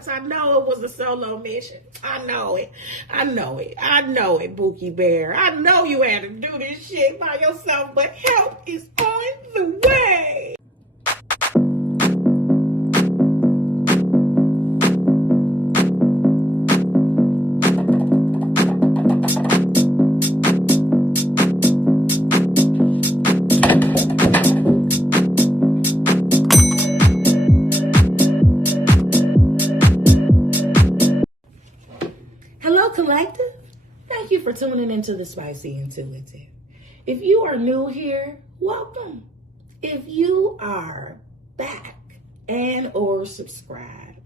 steps. I know it was a solo mission. I know it. I know it. I know it, Bookie Bear. I know you had to do this shit by yourself, but help is on the way. Collective, thank you for tuning into the Spicy Intuitive. If you are new here, welcome. If you are back and or subscribe,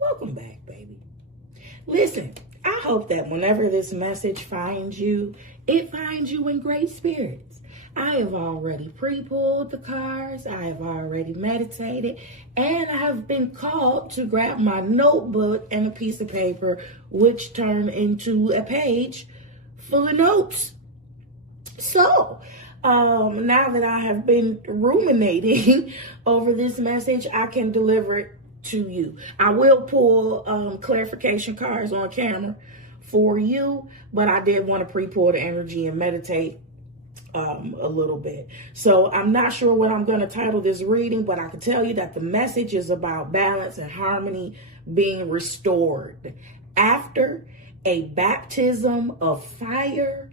welcome back, baby. Listen, I hope that whenever this message finds you, it finds you in great spirits. I have already pre-pulled the cards, I have already meditated, and I have been called to grab my notebook and a piece of paper, which turned into a page full of notes. So, now that I have been ruminating over this message, I can deliver it to you. I will pull clarification cards on camera for you, but I did want to pre-pull the energy and meditate a little bit. So I'm not sure what I'm going to title this reading, but I can tell you that the message is about balance and harmony being restored after a baptism of fire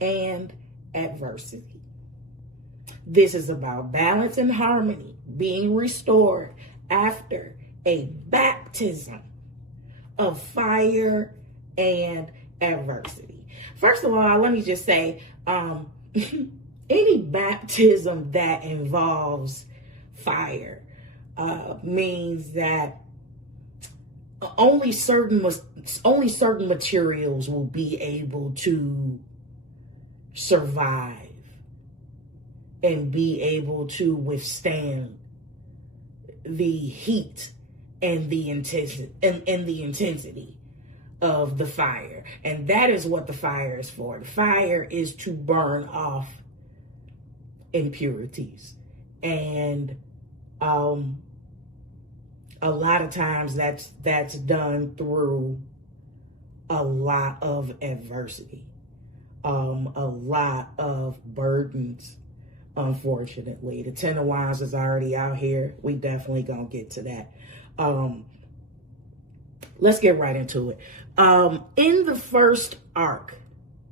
and adversity. This is about balance and harmony being restored after a baptism of fire and adversity. First of all, let me just say, any baptism that involves fire means that only certain materials will be able to survive and be able to withstand the heat and the intensity of the fire. And that is what the fire is for. The fire is to burn off impurities. And a lot of times that's done through a lot of adversity, a lot of burdens, unfortunately. The Ten of Wands is already out here. We definitely gonna get to that. Let's get right into it. In the first arc,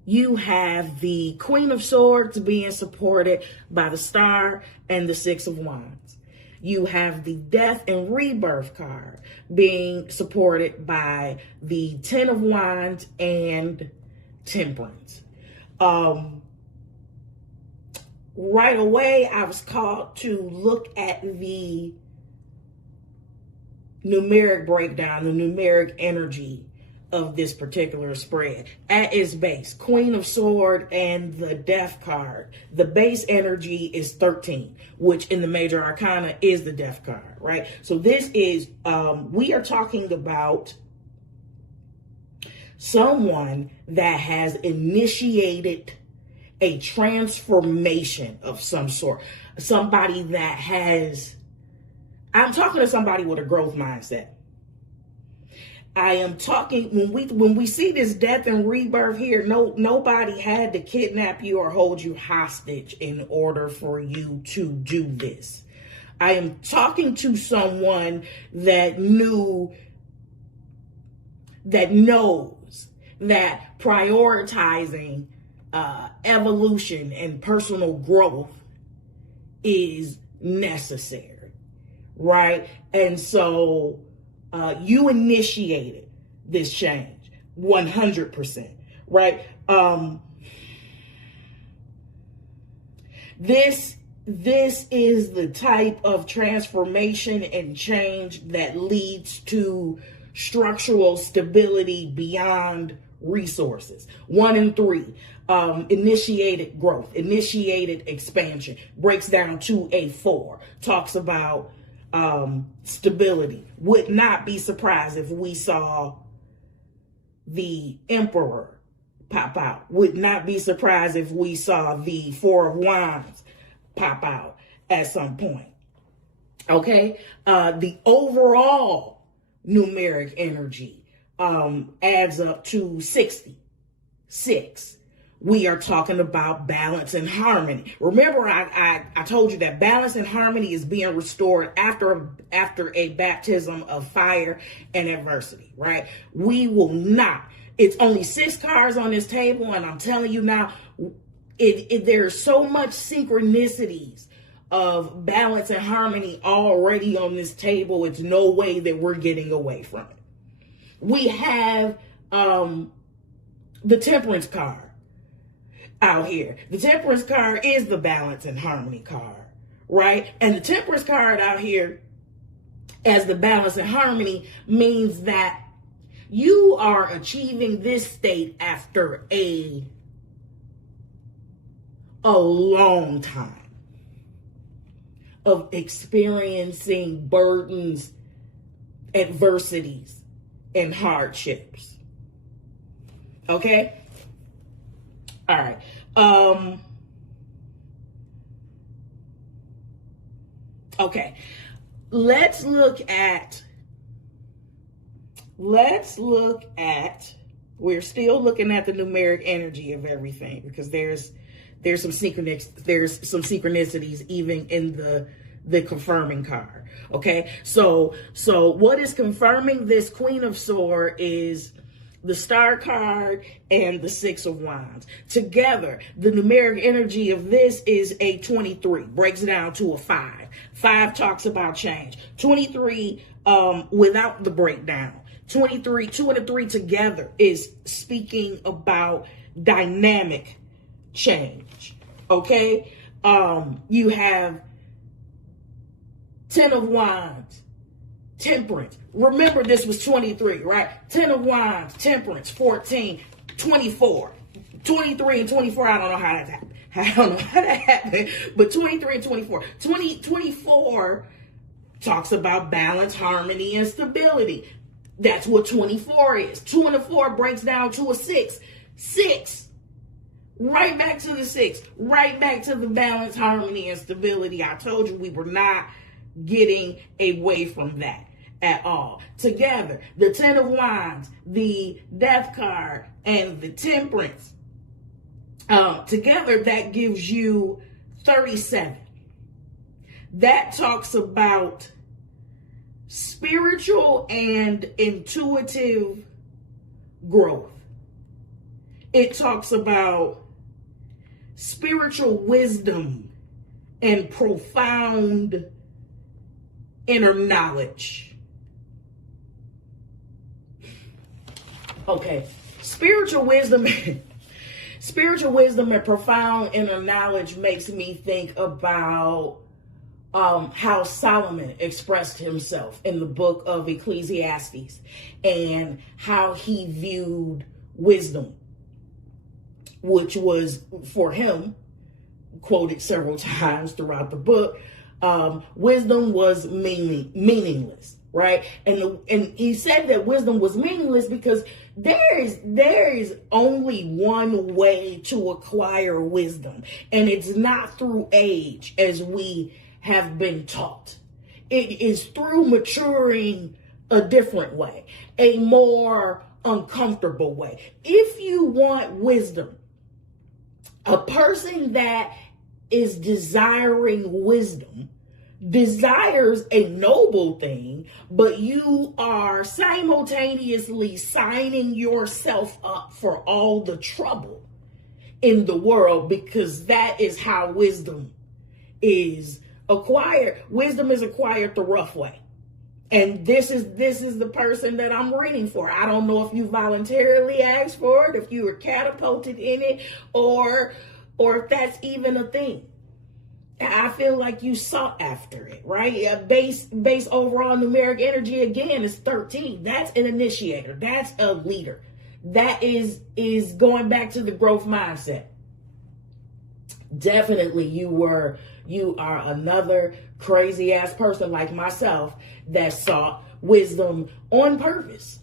you have the Queen of Swords being supported by the Star and the Six of Wands. You have the Death and Rebirth card being supported by the Ten of Wands and Temperance. Right away, I was called to look at the numeric breakdown, the numeric energy of this particular spread. At its base, Queen of Sword and the Death card, the base energy is 13, which in the major arcana is the Death card, right? So this is, we are talking about someone that has initiated a transformation of some sort. Somebody that has, I'm talking to somebody with a growth mindset. I am talking, when we see this death and rebirth here, nobody had to kidnap you or hold you hostage in order for you to do this. I am talking to someone that knows that prioritizing evolution and personal growth is necessary, right? And so you initiated this change 100%, right? This is the type of transformation and change that leads to structural stability beyond resources. 1 and 3, initiated growth, initiated expansion, breaks down to a 4, talks about stability. Would not be surprised if we saw the Emperor pop out. Would not be surprised if we saw the Four of Wands pop out at some point. Okay? The overall numeric energy adds up to 66. We are talking about balance and harmony. Remember, I told you that balance and harmony is being restored after a baptism of fire and adversity, right? We will not. It's only 6 cards on this table, and I'm telling you now, there's so much synchronicities of balance and harmony already on this table. It's no way that we're getting away from it. We have the temperance card out here. The temperance card is the balance and harmony card, right? And the temperance card out here as the balance and harmony means that you are achieving this state after a long time of experiencing burdens, adversities, and hardships. Okay? All right. Okay. Let's look at, we're still looking at the numeric energy of everything, because there's some synchronicities even in the confirming card. Okay. So what is confirming this Queen of Swords is the Star card and the 6 of Wands. Together, the numeric energy of this is a 23, breaks down to a 5. 5 talks about change. 23 without the breakdown. 23, 2 and a 3 together is speaking about dynamic change. Okay? You have 10 of Wands, temperance. Remember, this was 23, right? 10 of Wands, temperance, 14, 24. 23 and 24, I don't know how that happened. I don't know how that happened, but 23 and 24. 24 talks about balance, harmony, and stability. That's what 24 is. 2 and a 4 breaks down to a 6. 6. Right back to the 6. Right back to the balance, harmony, and stability. I told you we were not getting away from that at all. Together, the 10 of Wands, the Death card, and the Temperance. Together, that gives you 37. That talks about spiritual and intuitive growth. It talks about spiritual wisdom and profound inner knowledge. Okay, spiritual wisdom and profound inner knowledge makes me think about how Solomon expressed himself in the book of Ecclesiastes and how he viewed wisdom, which was for him, quoted several times throughout the book, wisdom was meaningless, right? And he said that wisdom was meaningless because there is only one way to acquire wisdom, and it's not through age as we have been taught. It is through maturing a different way, a more uncomfortable way. If you want wisdom, a person that is desiring wisdom desires a noble thing, but you are simultaneously signing yourself up for all the trouble in the world, because that is how wisdom is acquired. Wisdom is acquired the rough way. And this is the person that I'm reading for. I don't know if you voluntarily asked for it, if you were catapulted in it, or if that's even a thing. I feel like you sought after it, right? Base overall numeric energy again is 13. That's an initiator. That's a leader. That is going back to the growth mindset. Definitely you are another crazy ass person like myself that sought wisdom on purpose.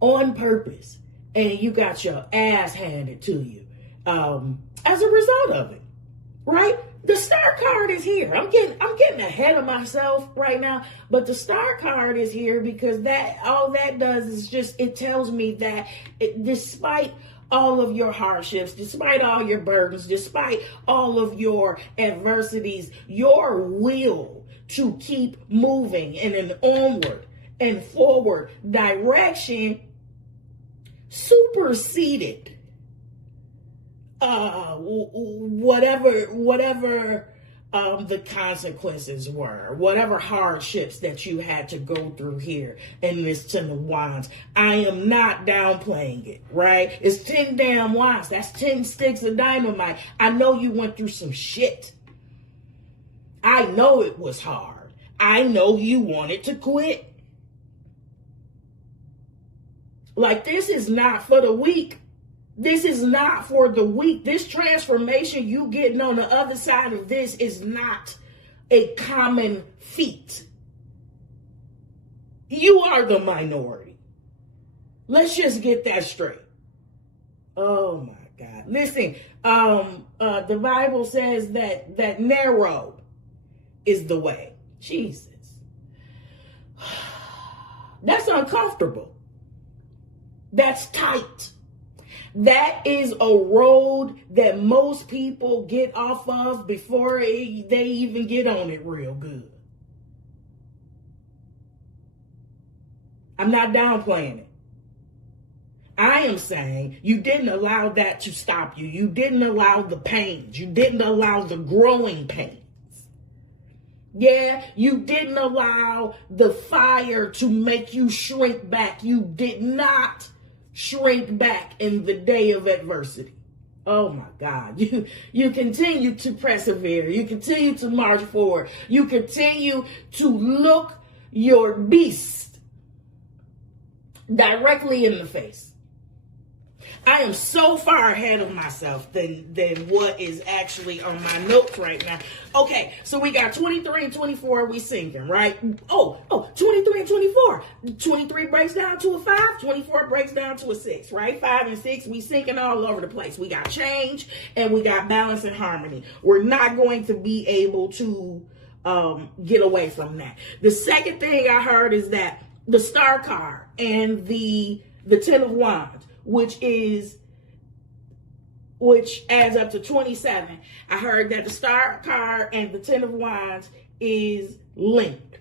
On purpose. And you got your ass handed to you as a result of it. Right? The star card is here. I'm getting ahead of myself right now, but the star card is here because all that does is just, it tells me that despite all of your hardships, despite all your burdens, despite all of your adversities, your will to keep moving in an onward and forward direction superseded whatever the consequences were, whatever hardships that you had to go through here in this 10 of Wands. I am not downplaying it, right? It's 10 damn wands. That's 10 sticks of dynamite. I know you went through some shit. I know it was hard. I know you wanted to quit. Like, this is not for the weak. This is not for the weak. This transformation you getting on the other side of this is not a common feat. You are the minority. Let's just get that straight. Oh my God. Listen, the Bible says that narrow is the way. Jesus. That's uncomfortable. That's tight. That is a road that most people get off of before they even get on it real good. I'm not downplaying it. I am saying you didn't allow that to stop you. You didn't allow the pains. You didn't allow the growing pains. Yeah, you didn't allow the fire to make you shrink back. You did not shrink back in the day of adversity. Oh my God. You continue to persevere. You continue to march forward. You continue to look your beast directly in the face. I am so far ahead of myself than what is actually on my notes right now. Okay, so we got 23 and 24, we sinking, right? Oh, 23 and 24. 23 breaks down to a 5, 24 breaks down to a 6, right? 5 and 6, we sinking all over the place. We got change and we got balance and harmony. We're not going to be able to get away from that. The second thing I heard is that the star card and the 10 of wands, which adds up to 27. I heard that the star card and the 10 of wands is linked.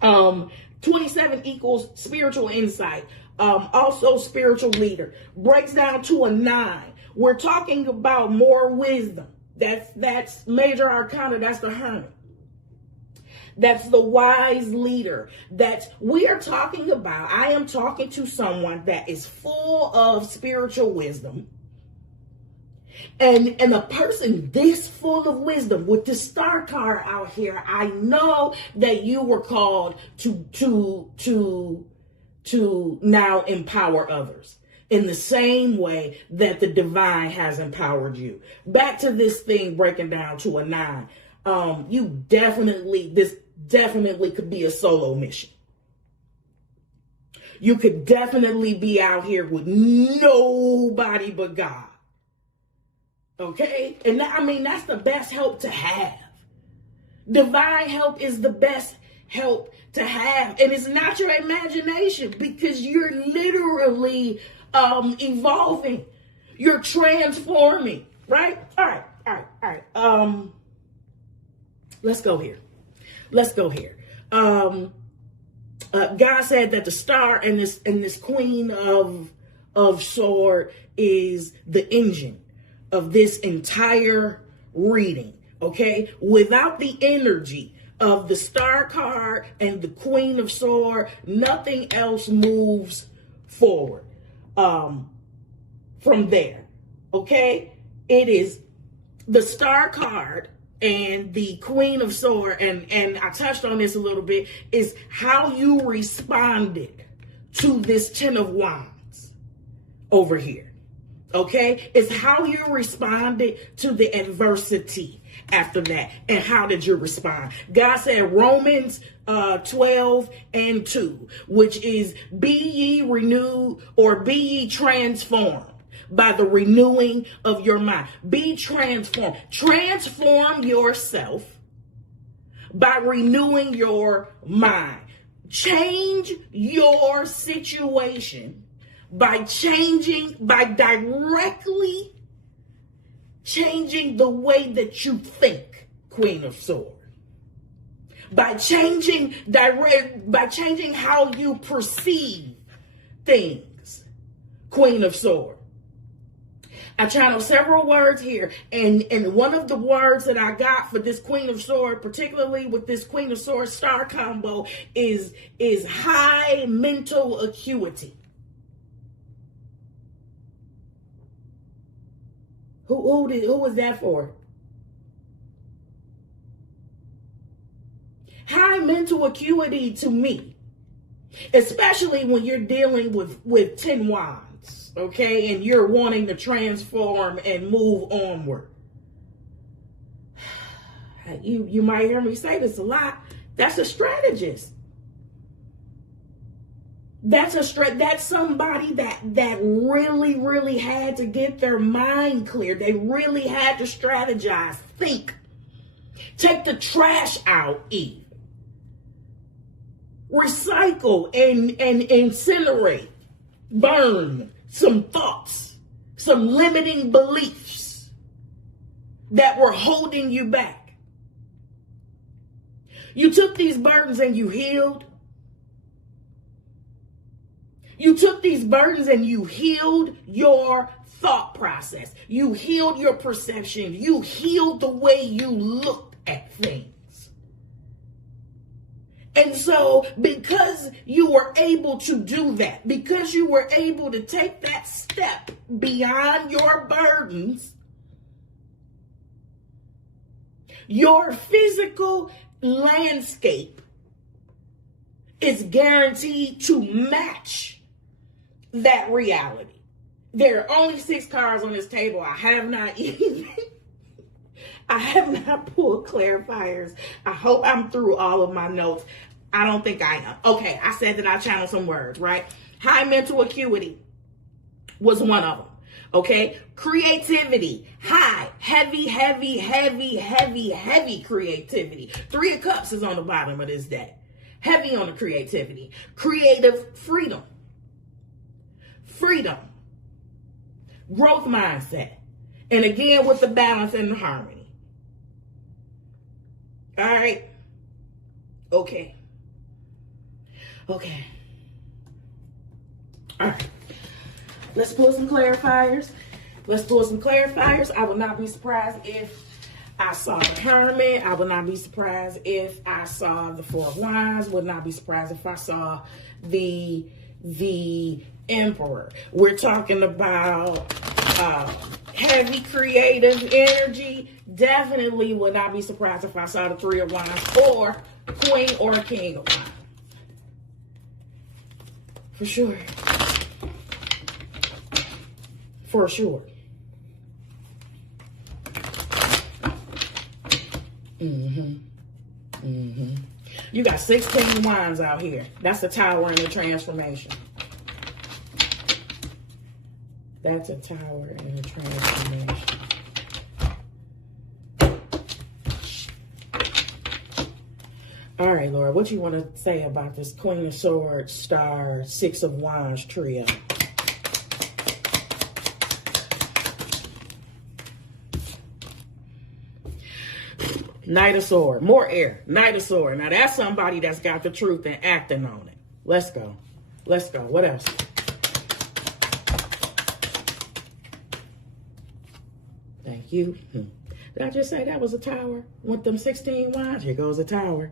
27 equals spiritual insight. Also spiritual leader. Breaks down to a 9. We're talking about more wisdom. That's major arcana. That's the hermit. That's the wise leader. We are talking about. I am talking to someone that is full of spiritual wisdom. And a person this full of wisdom with this star card out here, I know that you were called to now empower others in the same way that the divine has empowered you. Back to this thing breaking down to a 9. This definitely could be a solo mission. You could definitely be out here with nobody but God. Okay? And that's the best help to have. Divine help is the best help to have. And it's not your imagination because you're literally evolving. You're transforming, right? All right. Let's go here. God said that the star and this queen of sword is the engine of this entire reading. Okay, without the energy of the star card and the queen of sword, nothing else moves forward from there. Okay, it is the star card and the queen of sword, and I touched on this a little bit, is how you responded to this 10 of wands over here. Okay, it's how you responded to the adversity after that, and how did you respond? God said Romans 12:2, which is be ye renewed or be ye transformed by the renewing of your mind. Be transformed. Transform yourself by renewing your mind. Change your situation by directly changing the way that you think, Queen of Swords. By changing how you perceive things, Queen of Swords. I channeled several words here, and one of the words that I got for this Queen of Swords, particularly with this Queen of Swords star combo, is high mental acuity. Who was that for? High mental acuity to me, especially when you're dealing with 10 wands, okay, and you're wanting to transform and move onward. You might hear me say this a lot. That's a strategist. That's somebody that really had to get their mind clear. They really had to strategize, think, take the trash out, Eve. Recycle and incinerate, burn some thoughts, some limiting beliefs that were holding you back. You took these burdens and you healed. You took these burdens and you healed your thought process. You healed your perception. You healed the way you looked at things. And so because you were able to do that, because you were able to take that step beyond your burdens, your physical landscape is guaranteed to match that reality. There are only 6 cards on this table. I have not pulled clarifiers. I hope I'm through all of my notes. I don't think I am. Okay, I said that I channeled some words, right? High mental acuity was one of them. Okay, creativity, high, heavy creativity. 3 of Cups is on the bottom of this deck. Heavy on the creativity. Creative freedom. Freedom. Growth mindset. And again, with the balance and the harmony. All right. Okay. All right. Let's pull some clarifiers. I would not be surprised if I saw the Hermit. I would not be surprised if I saw the 4 of Wands. Would not be surprised if I saw the Emperor. We're talking about heavy creative energy. Definitely would not be surprised if I saw the 3 of Wands or Queen or King of Wands. For sure. For sure. You got 16 wands out here. That's a tower and a transformation. That's a tower and a transformation. All right, Laura, what you want to say about this Queen of Swords, Star, 6 of Wands trio? Knight of Sword, more air. Knight of Sword. Now that's somebody that's got the truth and acting on it. Let's go. What else? Thank you. Did I just say that was a tower? With them 16 wands? Here goes a tower.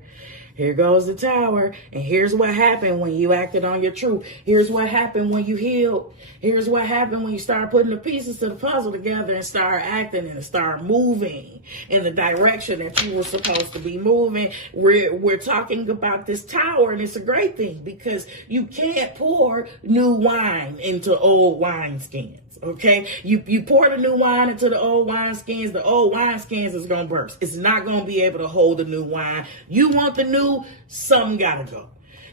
Here goes the tower. And here's what happened when you acted on your truth. Here's what happened when you healed. Here's what happened when you start putting the pieces to the puzzle together and start acting and start moving in the direction that you were supposed to be moving. We're talking about this tower, and it's a great thing because you can't pour new wine into old wineskins. Okay, you pour the new wine into the old wineskins. The old wineskins is gonna burst. It's not gonna be able to hold the new wine. You want the new, some gotta go.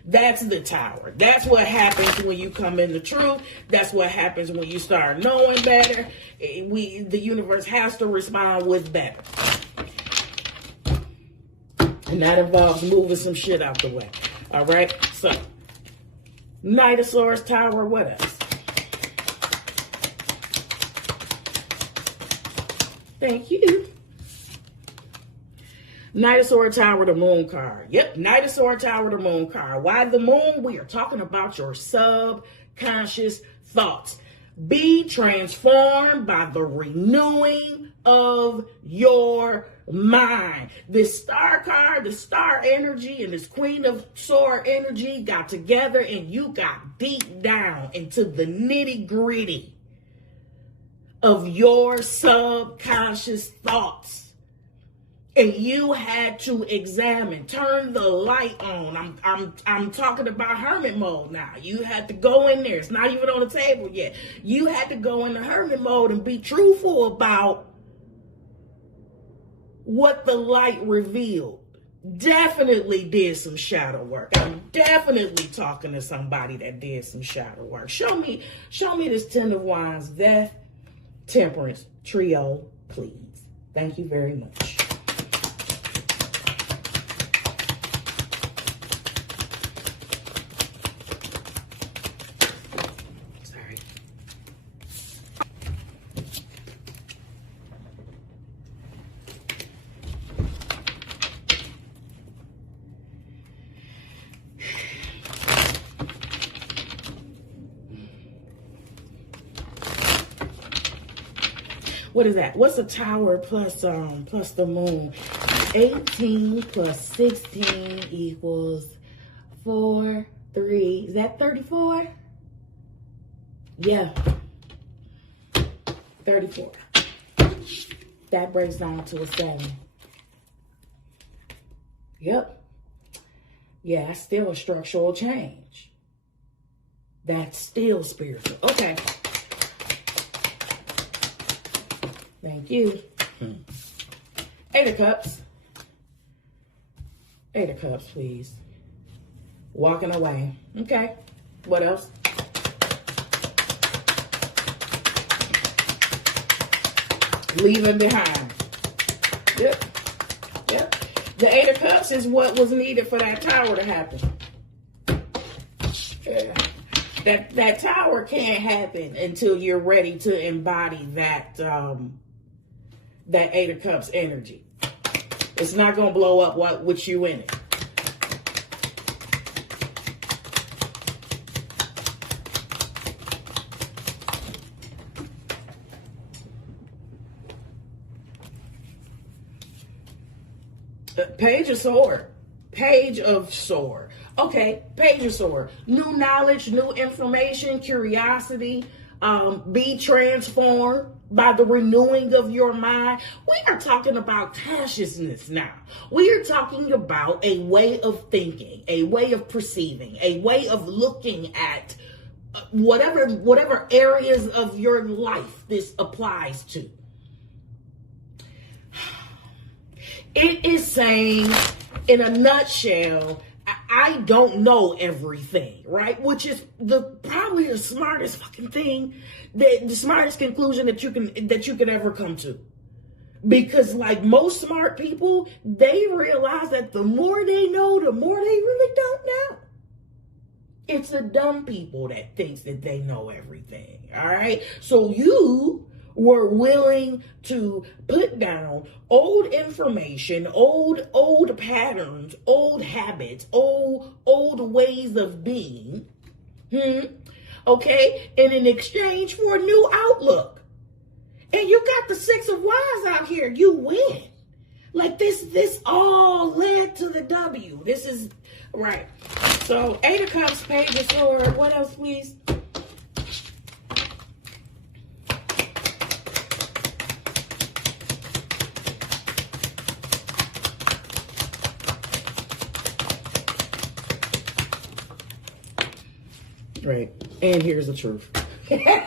That's the Tower. That's what happens when you come in the truth. That's what happens when you start knowing better. The universe has to respond with better. And that involves moving some shit out the way. All right? So, Knightosaurus Tower, what else? Thank you. Knightosaur Tower, the Moon card. Yep, Knightosaur Tower, the Moon card. Why the Moon? We are talking about your subconscious thoughts. Be transformed by the renewing of your mind. This star card, the star energy, and this Queen of Sword energy got together, and you got deep down into the nitty gritty of your subconscious thoughts. And you had to examine, turn the light on. I'm talking about hermit mode now. You had to go in there. It's not even on the table yet. You had to go into hermit mode and be truthful about what the light revealed. Definitely did some shadow work. I'm definitely talking to somebody that did some shadow work. Show me this Ten of Wands, Death, Temperance trio, please. Thank you very much. What is that? What's the Tower plus the Moon? 18 plus 16 equals 4, 3. Is that 34? Yeah. 34. That breaks down to a 7. Yep. Yeah, that's still a structural change. That's still spiritual. Okay. Thank you. 8 of Cups. 8 of Cups, please. Walking away. Okay. What else? Leaving behind. Yep. Yep. The 8 of Cups is what was needed for that Tower to happen. Yeah. That Tower can't happen until you're ready to embody that 8 of Cups energy. It's not going to blow up with you in it. Page of Sword. Page of Sword. Okay, Page of Sword. New knowledge, new information, curiosity. Be transformed by the renewing of your mind. We are talking about consciousness now. We are talking about a way of thinking, a way of perceiving, a way of looking at whatever areas of your life this applies to. It is saying, in a nutshell, I don't know everything, right? Which is probably the smartest fucking thing, the smartest conclusion that you can ever come to. Because like most smart people, they realize that the more they know, the more they really don't know. It's the dumb people that thinks that they know everything, all right? So you were willing to put down old information, old patterns, old habits, old ways of being, okay, and in exchange for a new outlook. And you got the 6 of Wands out here, you win. Like this all led to the W. This is, right. So 8 of Cups, Page of Sword, what else please? Right. And here's the truth. Love it.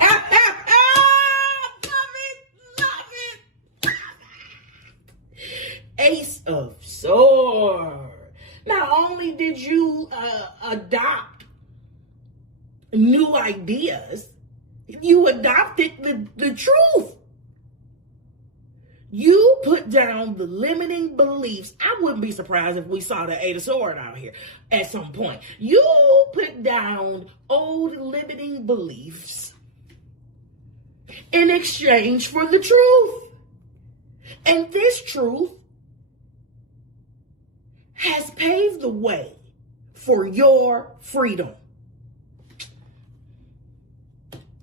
Ace of Swords. Not only did you adopt new ideas, you adopted the truth. You put down the limiting beliefs. I wouldn't be surprised if we saw the Eight of Swords out here at some point. You put down old limiting beliefs in exchange for the truth. And this truth has paved the way for your freedom.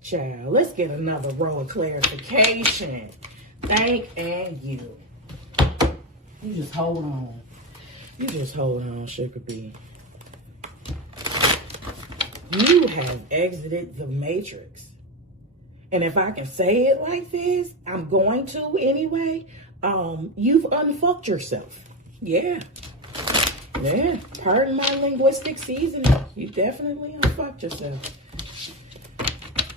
Child, let's get another row of clarification. Thank and you. You just hold on. You just hold on, Sugar Bee. You have exited the matrix. And if I can say it like this, I'm going to anyway. You've unfucked yourself. Yeah. Yeah. Pardon my linguistic seasoning. You definitely unfucked yourself.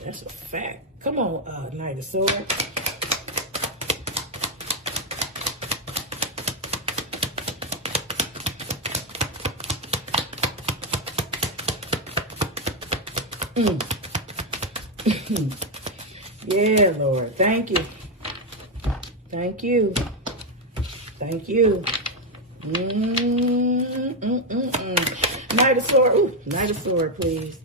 That's a fact. Come on, Knight of Swords. Yeah, Lord. Thank you. Thank you. Thank you. Knight of Sword. Ooh, Knight of Sword, please.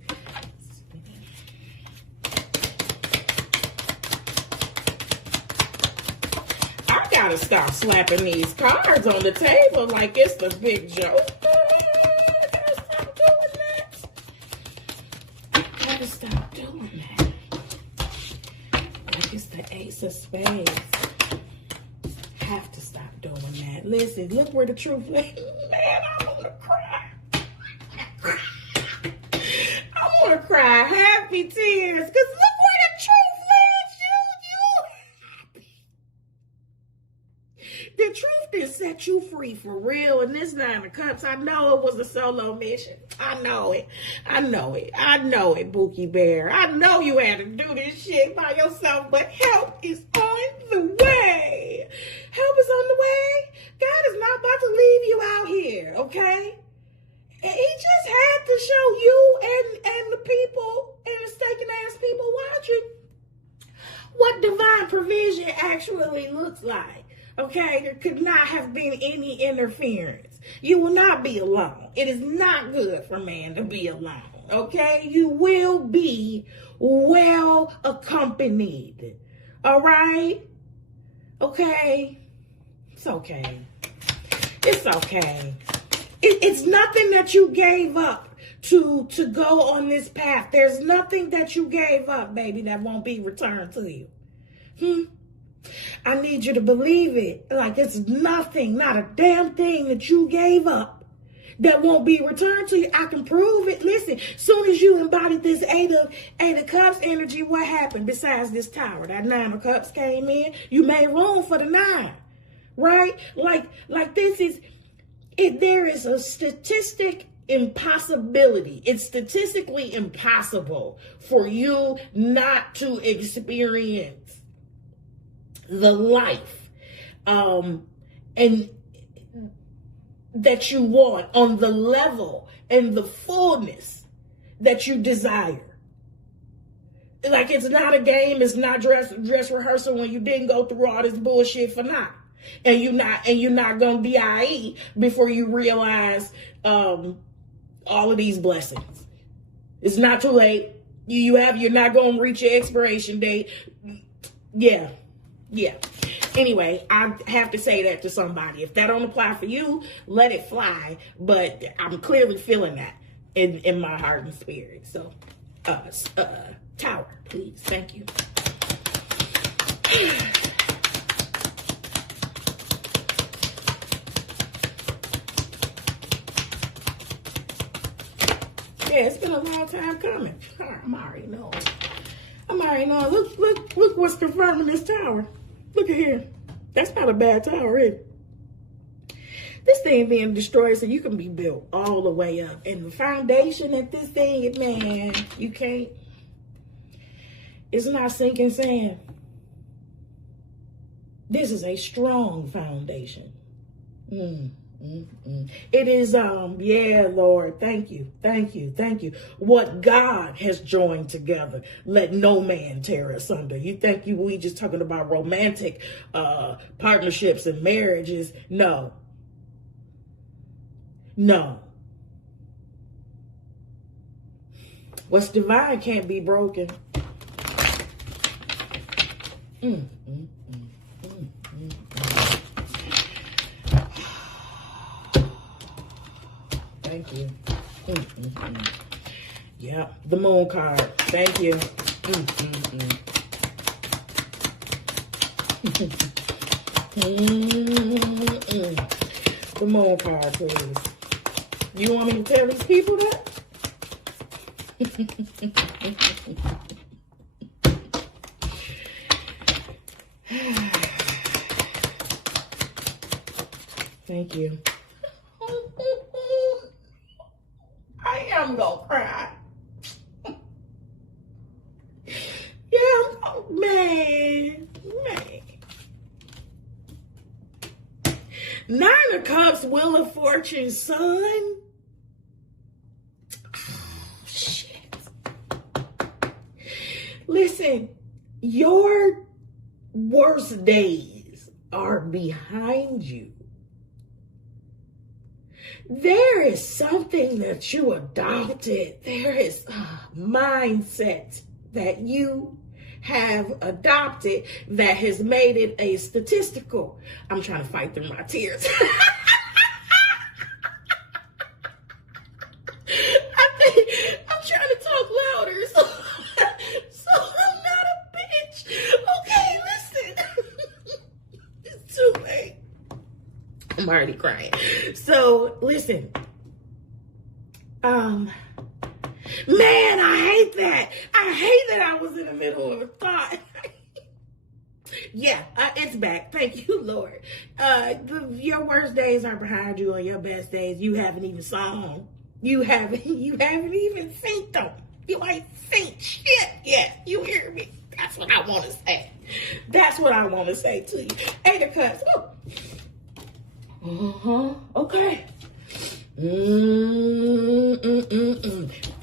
I gotta stop slapping these cards on the table like it's the big joke. Stop doing that. Like it's the Ace of Spades. Have to stop doing that. Listen, look where the truth lies. Man, I want to cry. I want to cry happy tears because look where the truth lands you. The truth did set you free for real. And this Nine of Cups, I know it was a solo mission. I know it. I know it. I know it, Bookie Bear. I know you had to do this shit by yourself, but help is on the way. Help is on the way. God is not about to leave you out here, okay? And he just had to show you and the people and the staking ass people watching what divine provision actually looks like. Okay, there could not have been any interference. You will not be alone. It is not good for man to be alone. Okay, you will be well accompanied. All right? Okay? It's okay. It's okay. It's nothing that you gave up to go on this path. There's nothing that you gave up, baby, that won't be returned to you. I need you to believe it. Like it's nothing, not a damn thing that you gave up that won't be returned to you. I can prove it. Listen, soon as you embodied this Eight of Cups energy, what happened besides this tower? That Nine of Cups came in. You made room for the nine, right? Like this is it. There is a statistic impossibility. It's statistically impossible for you not to experience the life and that you want on the level and the fullness that you desire. Like it's not a game, it's not dress rehearsal when you didn't go through all this bullshit for now. And you're not gonna be IE before you realize all of these blessings. It's not too late. You're not gonna reach your expiration date. Yeah. Anyway, I have to say that to somebody. If that don't apply for you, let it fly. But I'm clearly feeling that in my heart and spirit. So, Tower, please. Thank you. Yeah, it's been a long time coming. I'm already knowing. Look what's confirming this tower. Look at here. That's not a bad tower, is it? This thing being destroyed so you can be built all the way up. And the foundation at this thing, man, you can't. It's not sinking sand. This is a strong foundation. It is, yeah, Lord, thank you. What God has joined together, let no man tear asunder. You think we just talking about romantic partnerships and marriages? No. What's divine can't be broken. Thank you. Yeah, the moon card. Thank you. The moon card, please. You want me to tell these people that? Thank you. I am gonna cry. Yeah, man. Nine of Cups, Wheel of Fortune, son. Shit. Listen, your worst days are behind you. There is something that you adopted. There is a mindset that you have adopted that has made it a statistical. I'm trying to fight through my tears. I'm trying to talk louder so I'm not a bitch. Okay, listen. It's too late. I'm already crying. So listen. Man, I hate that. I was in the middle of a thought. Yeah, it's back. Thank you, Lord. Your worst days are behind you, and your best days you haven't even saw them. You haven't even seen them. You ain't seen shit yet. You hear me? That's what I want to say. That's what I want to say to you. Eight of Cups. Okay.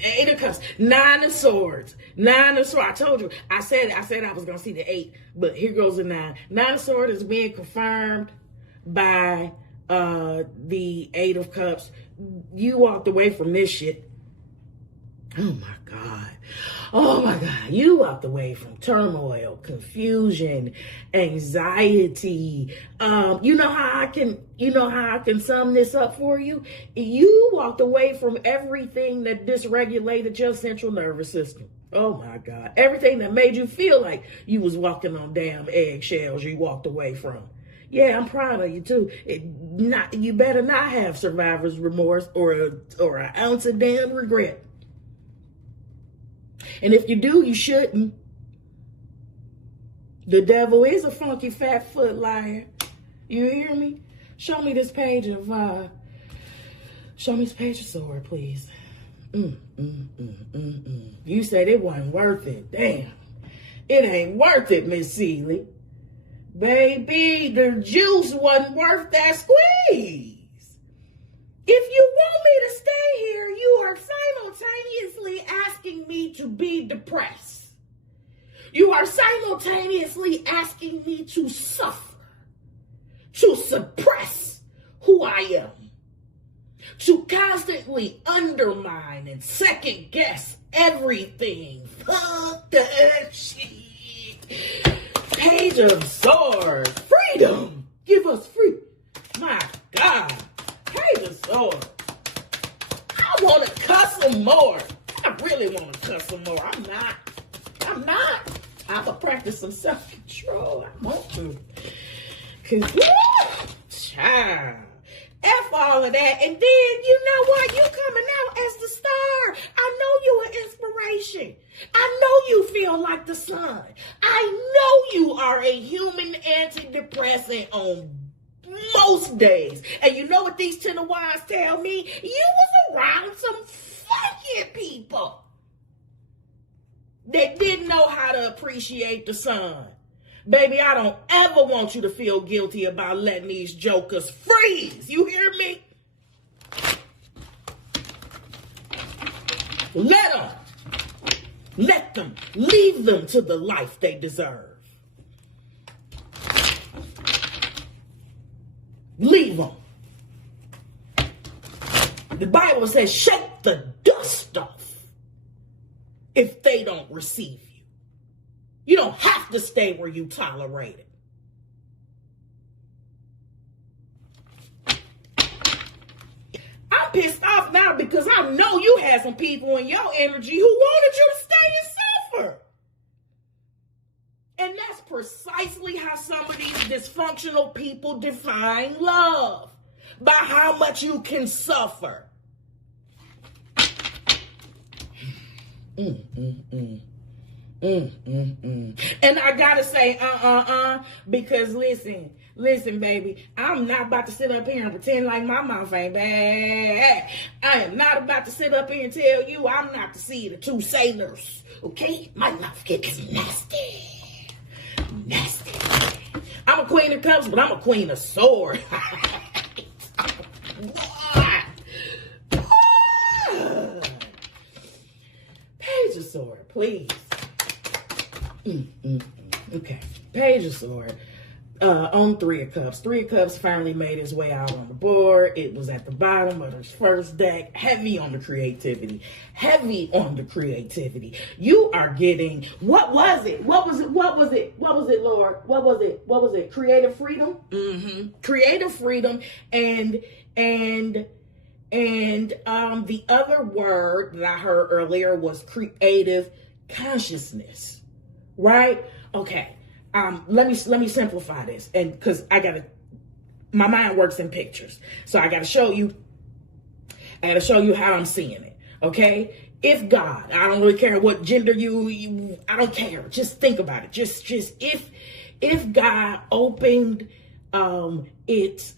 Eight of Cups. Nine of Swords. I told you. I said I was gonna see the 8, but here goes the 9. Nine of Swords is being confirmed by the 8 of Cups. You walked away from this shit. Oh my God. You walked away from turmoil, confusion, anxiety. You know how I can sum this up for you? You walked away from everything that dysregulated your central nervous system. Oh my God. Everything that made you feel like you was walking on damn eggshells, you walked away from. Yeah, I'm proud of you too. You better not have survivor's remorse or an ounce of damn regret. And if you do, you shouldn't. The devil is a funky fat foot liar. You hear me? Show me this page of sword, please. You said it wasn't worth it. Damn. It ain't worth it, Miss Seeley. Baby, the juice wasn't worth that squeeze. If you want me to stay here, you are simultaneously asking me to be depressed. You are simultaneously asking me to suffer, to suppress who I am, to constantly undermine and second guess everything. Fuck that shit. Page of Swords. Freedom. Give us free. My God. Page of Swords. I want to cuss some more. I really want to cuss some more. I'm not. I have to practice some self-control. I want to. Because, child, F all of that. And then, you know what? You coming out as the star. I know you an inspiration. I know you feel like the sun. I know you are a human antidepressant on most days. And you know what these 10 of Wands tell me? You was around some fucking people that didn't know how to appreciate the sun. Baby, I don't ever want you to feel guilty about letting these jokers freeze. You hear me? Let them, leave them to the life they deserve. Leave them. The Bible says, shake the dust off if they don't receive you. You don't have to stay where you tolerate it. I'm pissed off now because I know you had some people in your energy who wanted you to stay and suffer. And that's precisely how some of these dysfunctional people define love. By how much you can suffer. And I gotta say, because listen, baby, I'm not about to sit up here and pretend like my mouth ain't bad. I am not about to sit up here and tell you I'm not the seed of two sailors. Okay? My mouth gets nasty. Nasty. I'm a queen of cups, but I'm a queen of swords. Page of sword, please. Okay, Page of sword. On Three of Cups. Three of Cups finally made its way out on the board. It was at the bottom of its first deck. Heavy on the creativity. Heavy on the creativity. You are getting, what was it, Lord? What was it? Creative freedom? Creative freedom and the other word that I heard earlier was creative consciousness. Right? Okay. Let me simplify this, and because my mind works in pictures, so I gotta show you how I'm seeing it. Okay, if God, I don't really care what gender you I don't care. Just think about it. Just if God opened its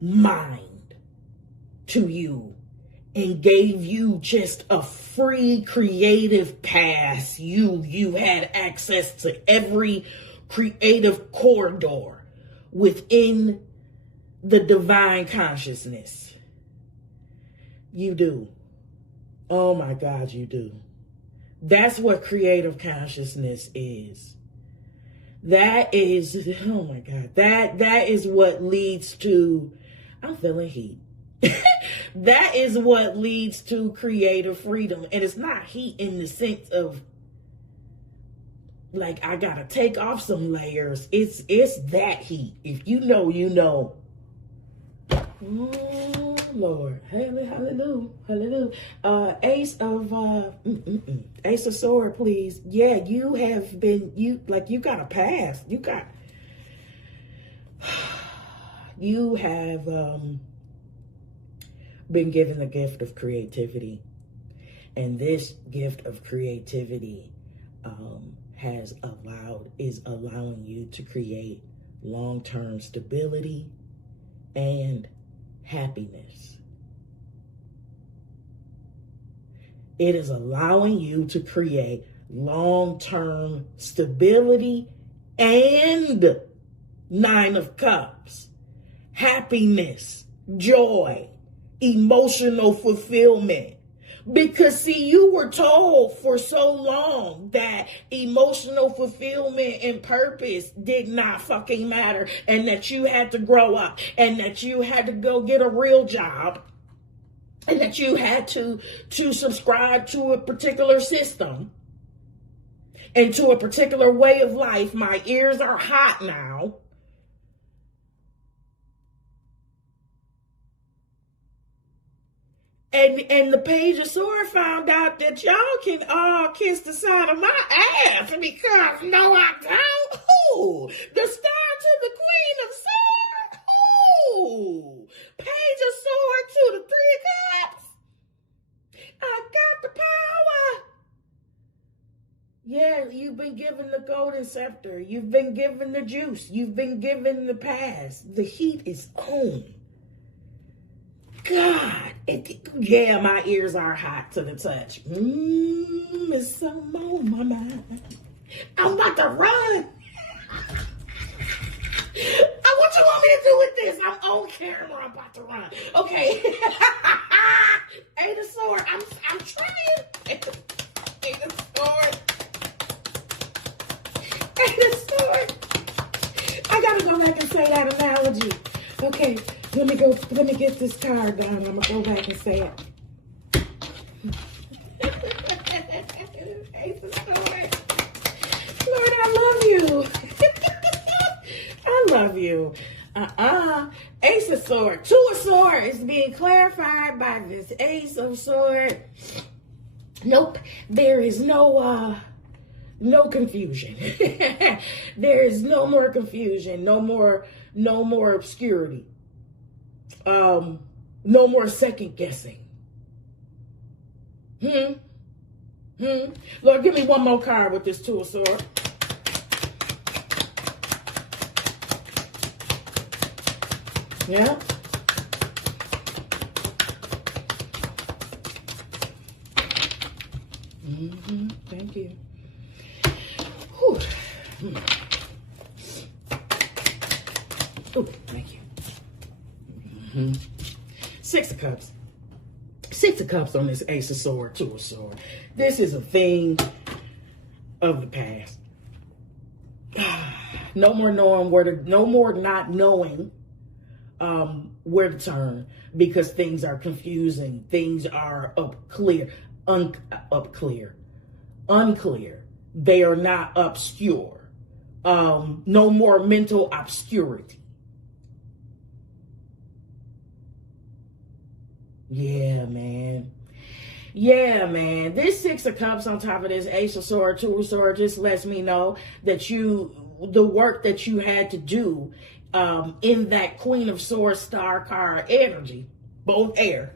mind to you and gave you just a free creative pass, you had access to every creative corridor within the divine consciousness. You do. Oh my God, you do. That's what creative consciousness is. That is, oh my God, that is what leads to, I'm feeling heat. That is what leads to creative freedom. And it's not heat in the sense of, like, I gotta take off some layers. It's that heat. If you know, you know. Oh Lord, hallelujah. Ace of sword, please. Yeah, you got a pass. You have been given the gift of creativity, and this gift of creativity is allowing you to create long-term stability and happiness. It is allowing you to create long-term stability and Nine of Cups, happiness, joy, emotional fulfillment. Because, see, you were told for so long that emotional fulfillment and purpose did not fucking matter, and that you had to grow up, and that you had to go get a real job, and that you had to subscribe to a particular system and to a particular way of life. My ears are hot now. And the Page of Sword found out that y'all can kiss the side of my ass, because no, I don't. Ooh, the star to the Queen of Swords. Ooh, Page of Sword to the Three of Cups. I got the power. Yeah, you've been given the golden scepter. You've been given the juice. You've been given the pass. The heat is on. God, yeah, my ears are hot to the touch. It's so on my mind. I'm about to run. What you want me to do with this? I'm on camera. I'm about to run. Okay. Eight of Swords. I'm trying. Eight of Swords. Eight of Swords. I gotta go back and say that analogy. Okay, let me get this card done. I'm gonna go back and say it. Ace of Swords. Lord, I love you. I love you. Ace of Swords. Two of Swords is being clarified by this Ace of Swords. Nope, there is no confusion. There is no more confusion. No more obscurity. No more second guessing. Lord, give me one more card with this Two of Swords. Yeah. Thank you. Whew. Ooh, thank you. Six of Cups. Six of Cups on this Ace of Swords, Two of Swords. This is a thing of the past. No more knowing no more not knowing where to turn because things are confusing. Things are unclear. They are not obscure. No more mental obscurity. Yeah, man. This Six of Cups on top of this Ace of Swords, Two of Swords just lets me know that the work that you had to do in that Queen of Swords star card energy, both air,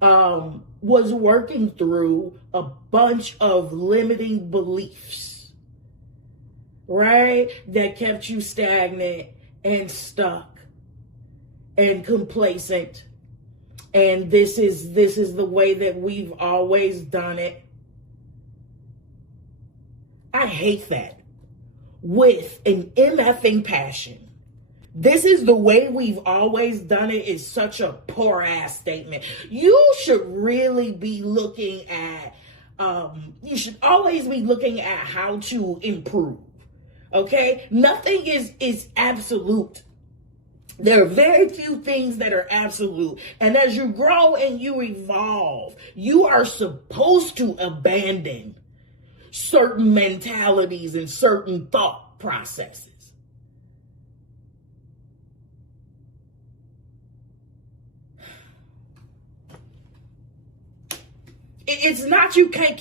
was working through a bunch of limiting beliefs, right? That kept you stagnant and stuck and complacent. And this is the way that we've always done it. I hate that with an MFing passion. This is the way we've always done it is such a poor ass statement. You should really be looking at, you should always be looking at how to improve. Okay? Nothing is absolute. There are very few things that are absolute. And as you grow and you evolve, you are supposed to abandon certain mentalities and certain thought processes. It's not you can't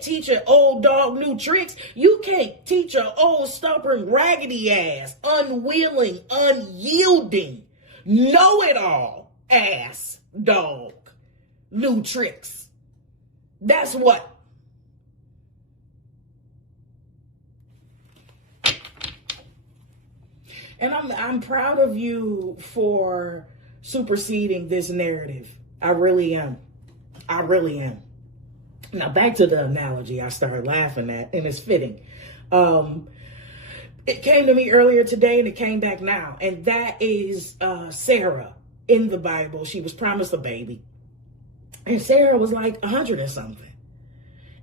teach an old dog new tricks. You can't teach an old stubborn raggedy ass, unwilling, unyielding, know-it-all ass dog new tricks. That's what. And I'm proud of you for superseding this narrative. I really am. Now back to the analogy I started laughing at, and it's fitting. It came to me earlier today and it came back now. And that is Sarah in the Bible. She was promised a baby. And Sarah was like 100 and something.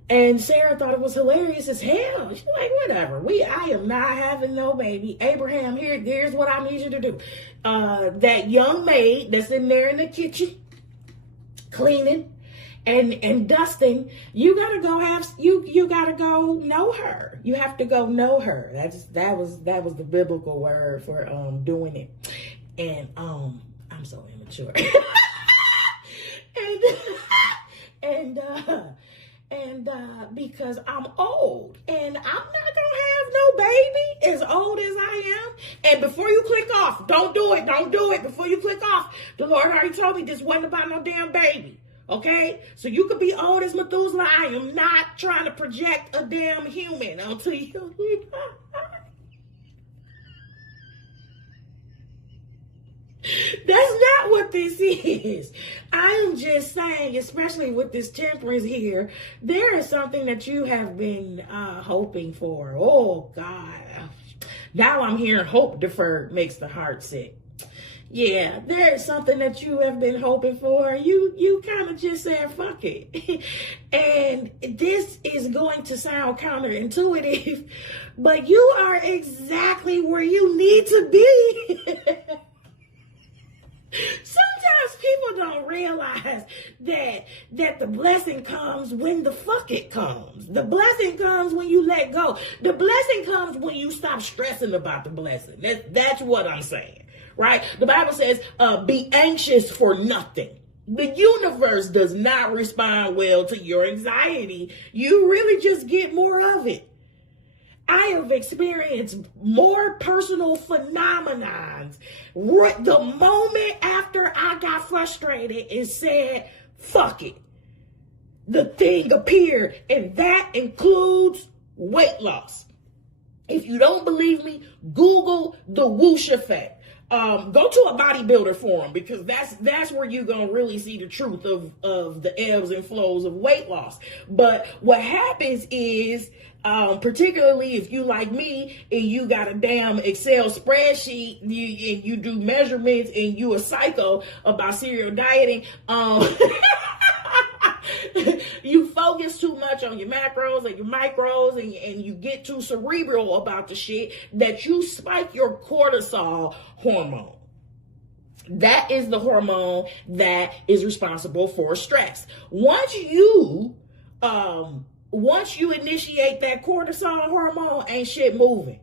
And Sarah thought it was hilarious as hell. She's like, whatever. I am not having no baby. Abraham, here's what I need you to do. That young maid that's in there in the kitchen cleaning and dusting, you gotta go know her. You have to go know her. That was the biblical word for doing it. And I'm so immature. and because I'm old and I'm not gonna have no baby as old as I am. And before you click off, don't do it before you click off. The Lord already told me this wasn't about no damn baby. Okay, so you could be old as Methuselah. I am not trying to project a damn human onto you. That's not what this is. I am just saying, especially with this temperance here, there is something that you have been hoping for. Oh, God. Now I'm hearing hope deferred makes the heart sick. Yeah, there is something that you have been hoping for. You kind of just said, fuck it. And this is going to sound counterintuitive, but you are exactly where you need to be. Sometimes people don't realize that the blessing comes when the fuck it comes. The blessing comes when you let go. The blessing comes when you stop stressing about the blessing. That's what I'm saying. Right? The Bible says, be anxious for nothing. The universe does not respond well to your anxiety. You really just get more of it. I have experienced more personal phenomenons the moment after I got frustrated and said, fuck it. The thing appeared, and that includes weight loss. If you don't believe me, Google the whoosh effect. Go to a bodybuilder forum, because that's where you're going to really see the truth of the ebbs and flows of weight loss. But what happens is, particularly if you like me and you got a damn Excel spreadsheet, you do measurements and you a psycho about serial dieting, you focus too much on your macros and your micros, and you get too cerebral about the shit that you spike your cortisol hormone. That is the hormone that is responsible for stress. Once you initiate that cortisol hormone, ain't shit moving.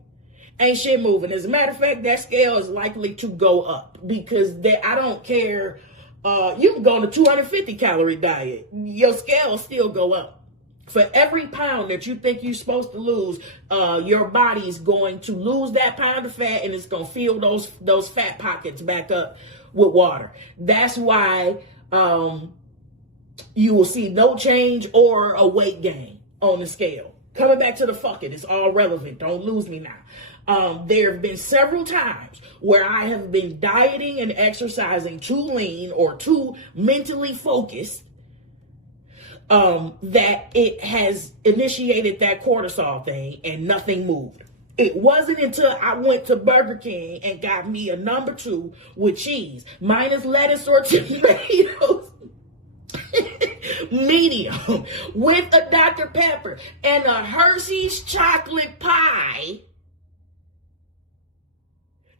As a matter of fact, that scale is likely to go up, because I don't care. You can go on a 250 calorie diet. Your scale will still go up. For every pound that you think you're supposed to lose, your body's going to lose that pound of fat, and it's going to fill those fat pockets back up with water. That's why you will see no change or a weight gain on the scale. Coming back to the fuck it, it's all relevant. Don't lose me now. There have been several times where I have been dieting and exercising too lean or too mentally focused, that it has initiated that cortisol thing and nothing moved. It wasn't until I went to Burger King and got me a number 2 with cheese, minus lettuce or tomatoes, medium, with a Dr. Pepper and a Hershey's chocolate pie.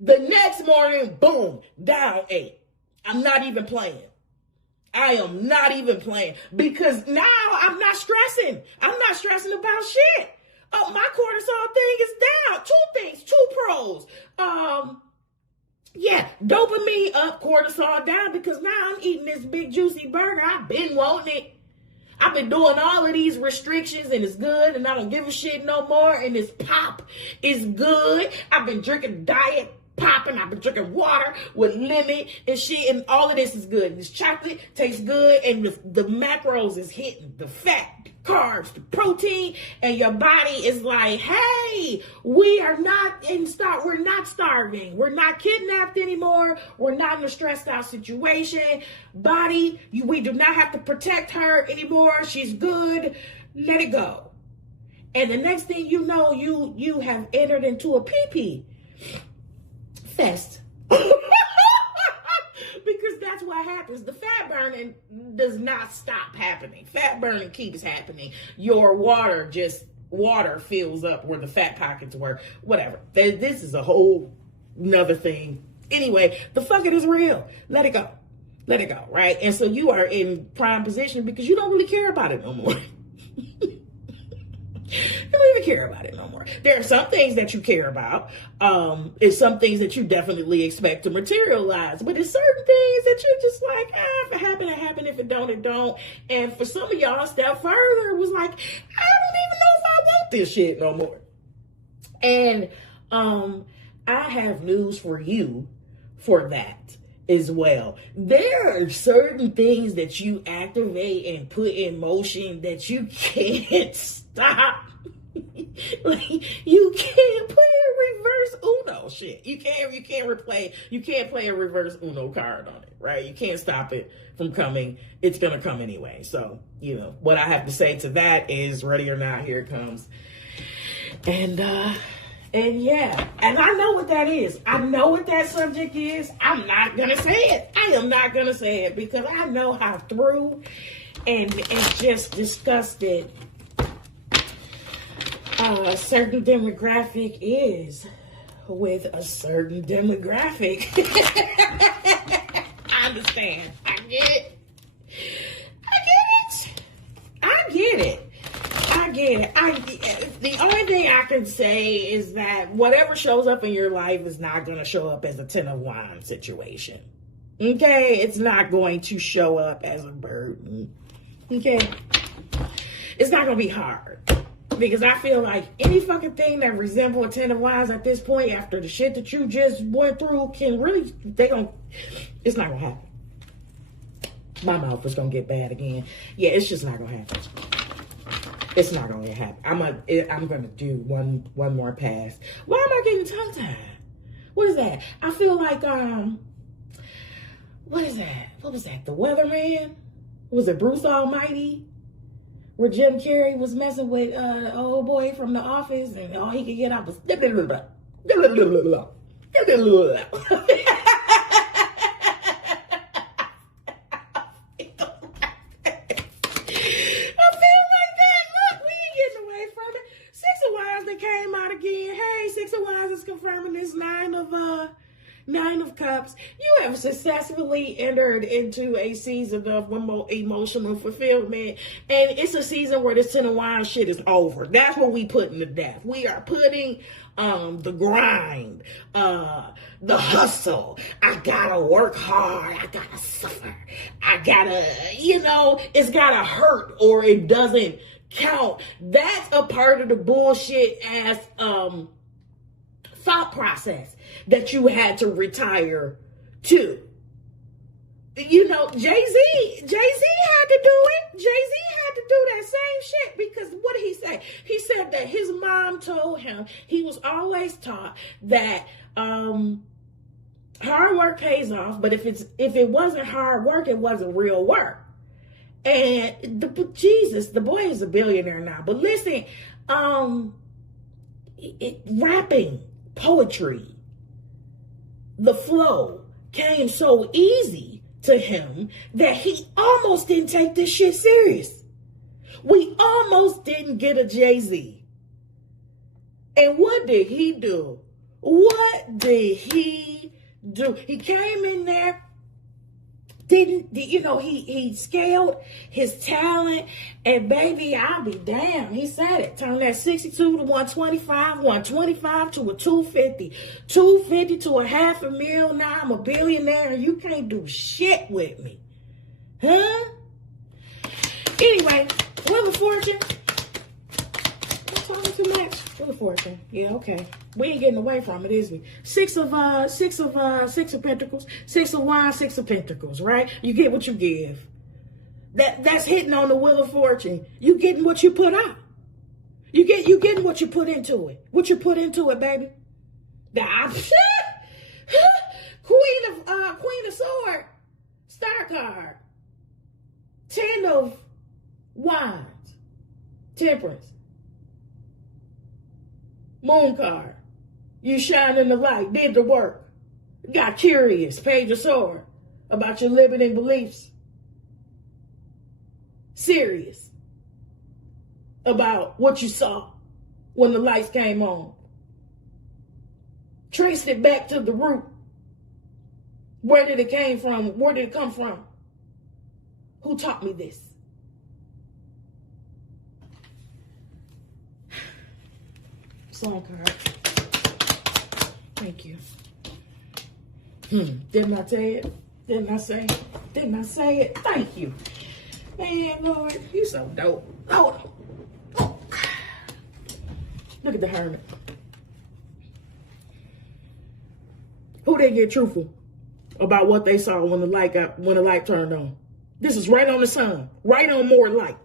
The next morning, boom, down 8. I'm not even playing. I am not even playing, because now I'm not stressing. I'm not stressing about shit. Oh, my cortisol thing is down. 2 things, 2 pros. Yeah, dopamine up, cortisol down, because now I'm eating this big juicy burger. I've been wanting it. I've been doing all of these restrictions, and it's good, and I don't give a shit no more, and this pop is good. I've been drinking diet pop, and I've been drinking water with lemon and shit, and all of this is good. This chocolate tastes good, and the macros is hitting, the fat, the carbs, the protein, and your body is like, hey, we're not starving. We're not kidnapped anymore. We're not in a stressed out situation. Body, we do not have to protect her anymore. She's good. Let it go. And the next thing you know, you have entered into a pee-pee fest. Because that's what happens. The fat burning does not stop happening. Fat burning keeps happening. Your water fills up where the fat pockets were. Whatever. This is a whole nother thing. Anyway, the fucking is real. Let it go. Let it go, right? And so you are in prime position because you don't really care about it no more. You don't even care about it no more. There are some things that you care about. It's some things that you definitely expect to materialize. But it's certain things that you're just like, if it happened, it happened. If it don't, it don't. And for some of y'all, a step further, it was like, I don't even know if I want this shit no more. And I have news for you for that as well. There are certain things that you activate and put in motion that you can't stop. Like, you can't play a reverse Uno shit. You can't play a reverse Uno card on it, right? You can't stop it from coming. It's gonna come anyway. So, what I have to say to that is, ready or not, here it comes. And And yeah, and I know what that is. I know what that subject is. I'm not going to say it. I am not going to say it because I know how through and just disgusted a certain demographic is with a certain demographic. I understand. I get it. The only thing I can say is that whatever shows up in your life is not going to show up as a 10 of wine situation. Okay? It's not going to show up as a burden. Okay? It's not going to be hard. Because I feel like any fucking thing that resembles a 10 of wands at this point, after the shit that you just went through, it's not going to happen. My mouth is going to get bad again. Yeah, it's just not going to happen. It's not going to happen. I'm going to do one more pass. Why am I getting tongue-tied? What is that? I feel like, what is that? What was that? The Weatherman? Was it Bruce Almighty? Where Jim Carrey was messing with old boy from The Office and all he could get out was Nine of Cups. You have successfully entered into a season of emotional fulfillment, and it's a season where this 10 of Wands shit is over. That's what we putting to death. We are putting the grind, the hustle. I gotta work hard. I gotta suffer. I gotta, it's gotta hurt or it doesn't count. That's a part of the bullshit as thought process that you had to retire to. Jay-Z had to do it. Jay-Z had to do that same shit because what did he say? He said that his mom told him he was always taught that hard work pays off, but if it wasn't hard work, it wasn't real work. And the boy is a billionaire now. But listen, rapping, poetry, the flow came so easy to him that he almost didn't take this shit serious. We almost didn't get a Jay-Z. And what did he do? He came in there, he scaled his talent, and baby, I'll be damned. He said it. Turned that 62 to 125, 125 to a 250, 250 to a $500,000. Now I'm a billionaire, and you can't do shit with me. Huh? Anyway, Wheel of Fortune. I'm talking too much. Wheel of Fortune. Yeah, okay. We ain't getting away from it, is we? Six of Pentacles, Six of Wands, Six of Pentacles, right? You get what you give. That's hitting on the Wheel of Fortune. You getting what you put out. You getting what you put into it. What you put into it, baby. The option. Queen of Sword, Star card. 10 of Wands, Temperance. Moon card. You shining the light, did the work. Got curious, Page of Sword, about your limiting beliefs. Serious about what you saw when the lights came on. Traced it back to the root. Where did it came from? Where did it come from? Who taught me this? Song card. Thank you. Didn't I tell it? Didn't I say it? Didn't I say it? Thank you. Man, Lord, you so dope. Hold on. Oh. Look at the Hermit. Who didn't get truthful about what they saw when the light turned on? This is right on the sun. Right on more light.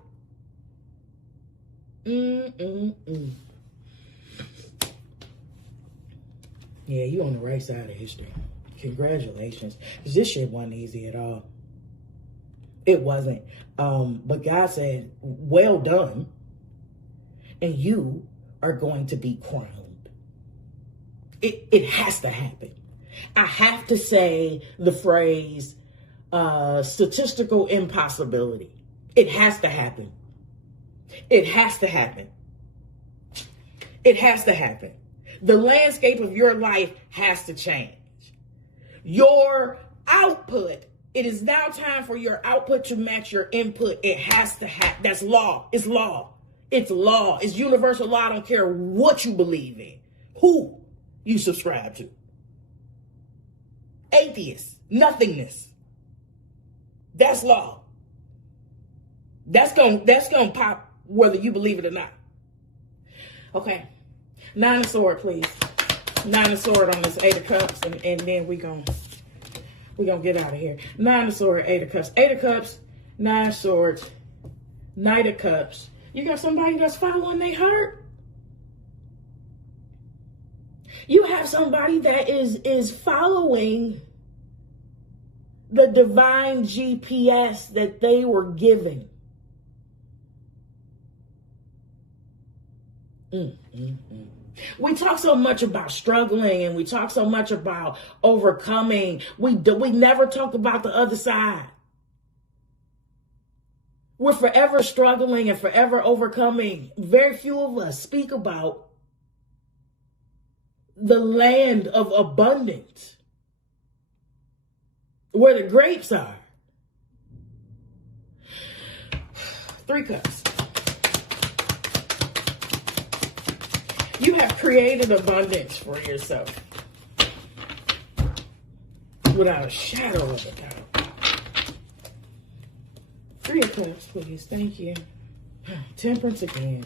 Yeah, you on the right side of history. Congratulations. This shit wasn't easy at all. It wasn't. But God said, well done. And you are going to be crowned. It has to happen. I have to say the phrase statistical impossibility. It has to happen. It has to happen. It has to happen. The landscape of your life has to change. Your output, it is now time for your output to match your input. It has to happen. That's law. It's law. It's law. It's universal law. I don't care what you believe in, who you subscribe to. Atheist, nothingness. That's law. That's gonna pop whether you believe it or not. Okay. 9 of Swords, please. 9 of Swords on this 8 of Cups, and then we gonna get out of here. 9 of Swords, 8 of Cups. 8 of Cups, 9 of Swords, Knight of Cups. You got somebody that's following their heart. You have somebody that is following the divine GPS that they were given. We talk so much about struggling, and we talk so much about overcoming. We never talk about the other side. We're forever struggling and forever overcoming. Very few of us speak about the land of abundance, where the grapes are. 3 Cups. You have created abundance for yourself without a shadow of a doubt. 3 of Cups, please. Thank you. Temperance again.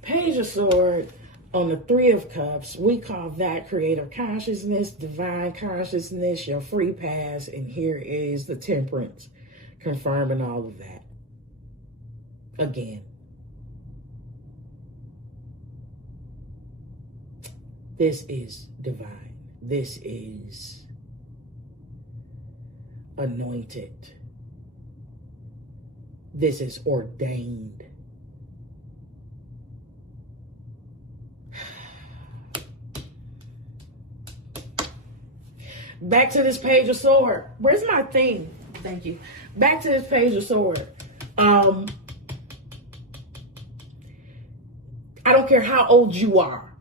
Page of Swords on the 3 of Cups. We call that creative consciousness, divine consciousness, your free pass. And here is the Temperance confirming all of that. Again. This is divine. This is anointed. This is ordained. Back to this Page of Swords. Where's my thing? Thank you. Back to this Page of Swords. I don't care how old you are.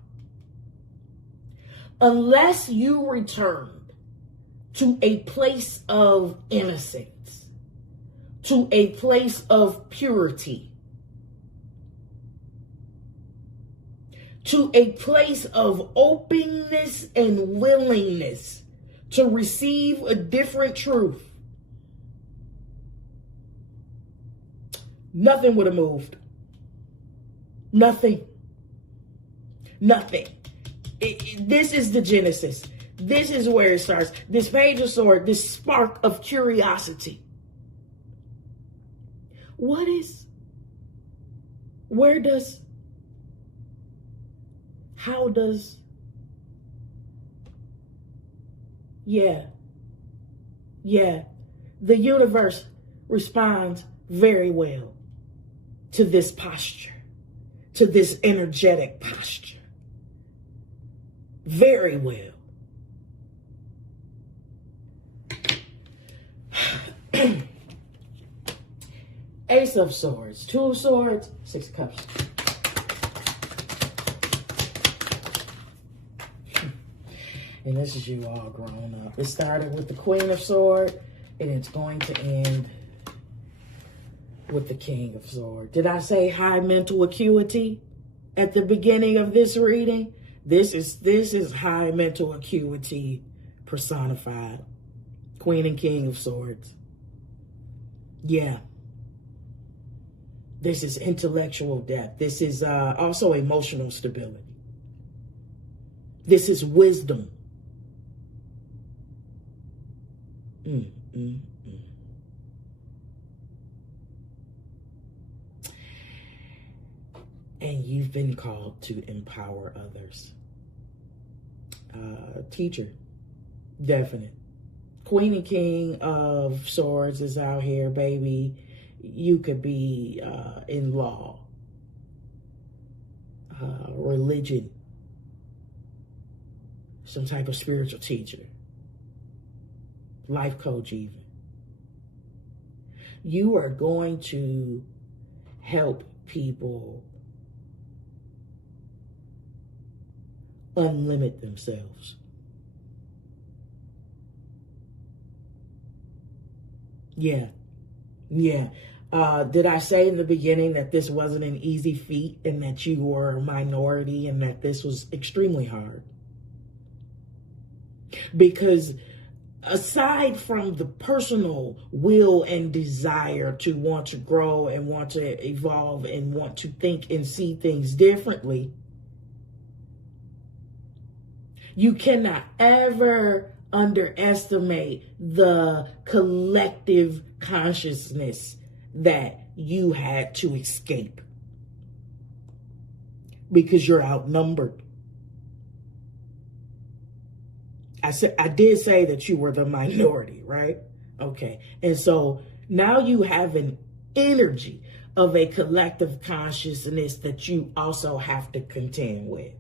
Unless you returned to a place of innocence, to a place of purity, to a place of openness and willingness to receive a different truth, nothing would have moved. Nothing. Nothing. This is the genesis. This is where it starts. This Page of Swords, this spark of curiosity. The universe responds very well to this posture, to this energetic posture. Very well. Ace of Swords, 2 of Swords, 6 of Cups. And this is you all grown up. It started with the Queen of Swords, and it's going to end with the King of Swords. Did I say high mental acuity at the beginning of this reading? This is high mental acuity personified. Queen and King of Swords. Yeah. This is intellectual depth. This is also emotional stability. This is wisdom. And you've been called to empower others. Teacher, definite. Queen and King of Swords is out here, baby. You could be in law, religion, some type of spiritual teacher, life coach even. You are going to help people unlimit themselves. Yeah. Did I say in the beginning that this wasn't an easy feat and that you were a minority and that this was extremely hard? Because aside from the personal will and desire to want to grow and want to evolve and want to think and see things differently, you cannot ever underestimate the collective consciousness that you had to escape because you're outnumbered. I did say that you were the minority, right? Okay. And so now you have an energy of a collective consciousness that you also have to contend with.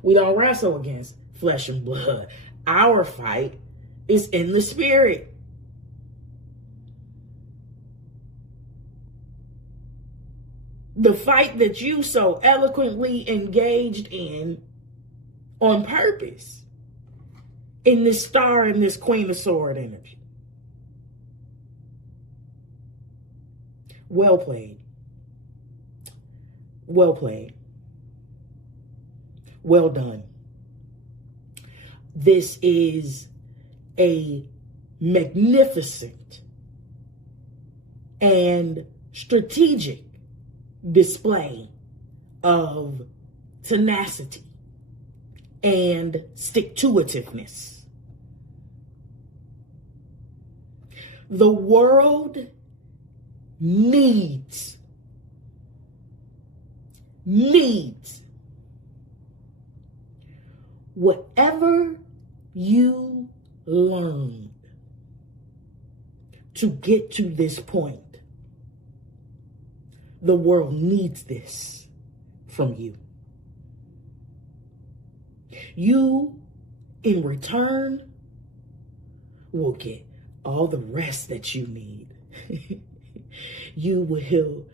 We don't wrestle against flesh and blood. Our fight is in the spirit. The fight that you so eloquently engaged in on purpose in this star and this Queen of Sword energy. Well played. Well played. Well done. This is a magnificent and strategic display of tenacity and stick-to-itiveness. The world needs whatever you learned to get to this point. The world needs this from you. You, in return, will get all the rest that you need. You will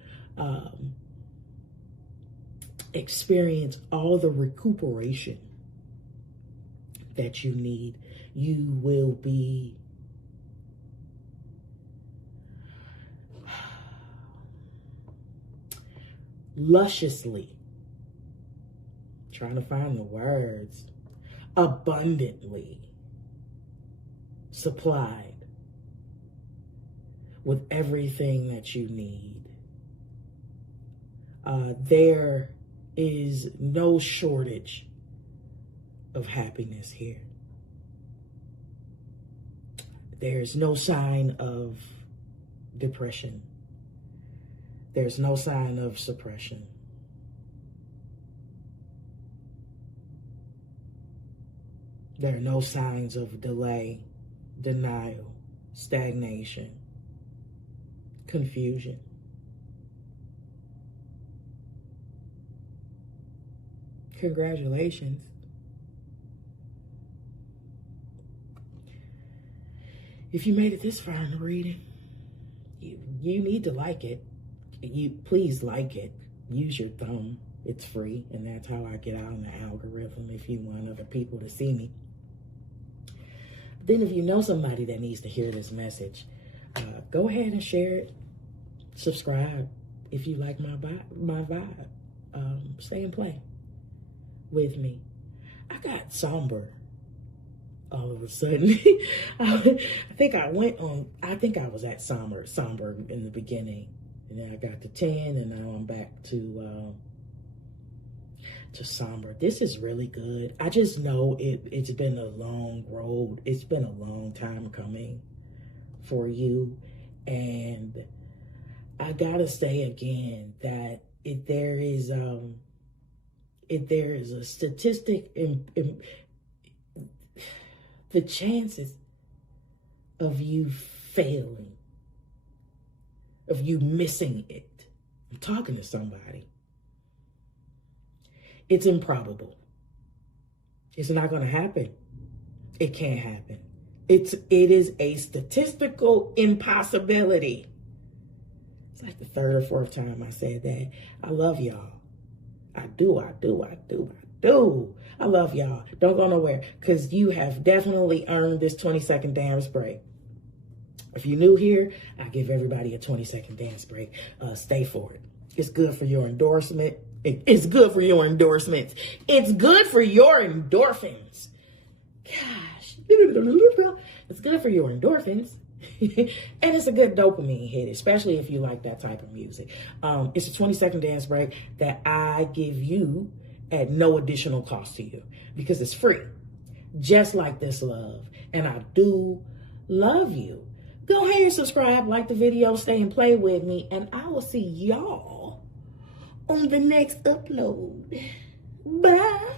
experience all the recuperation that you need. You will be lusciously, trying to find the words, abundantly supplied with everything that you need. There is no shortage of happiness here. There's no sign of depression. There's no sign of suppression. There are no signs of delay, denial, stagnation, confusion. Congratulations. If you made it this far in the reading, you need to like it. You please like it. Use your thumb. It's free, and that's how I get out in the algorithm if you want other people to see me. Then if you know somebody that needs to hear this message, go ahead and share it. Subscribe if you like my vibe. Stay and play with me. I got somber all of a sudden. I think I was at somber in the beginning. And then I got to 10, and now I'm back to somber. This is really good. I just know it's been a long road. It's been a long time coming for you. And I gotta say again that if there is a statistic in the chances of you failing, of you missing it, I'm talking to somebody, it's improbable. It's not going to happen. It can't happen. It is a statistical impossibility. It's like the third or fourth time I said that. I love y'all. I do. I love y'all. Don't go nowhere, because you have definitely earned this 20-second dance break. If you're new here, I give everybody a 20-second dance break. Stay for it. It's good for your endorsement. It's good for your endorsements. It's good for your endorphins. Gosh. It's good for your endorphins. And it's a good dopamine hit, especially if you like that type of music. It's a 20-second dance break that I give you at no additional cost to you, because it's free. Just like this love. And I do love you. Go ahead and subscribe, like the video, stay and play with me, and I will see y'all on the next upload. Bye.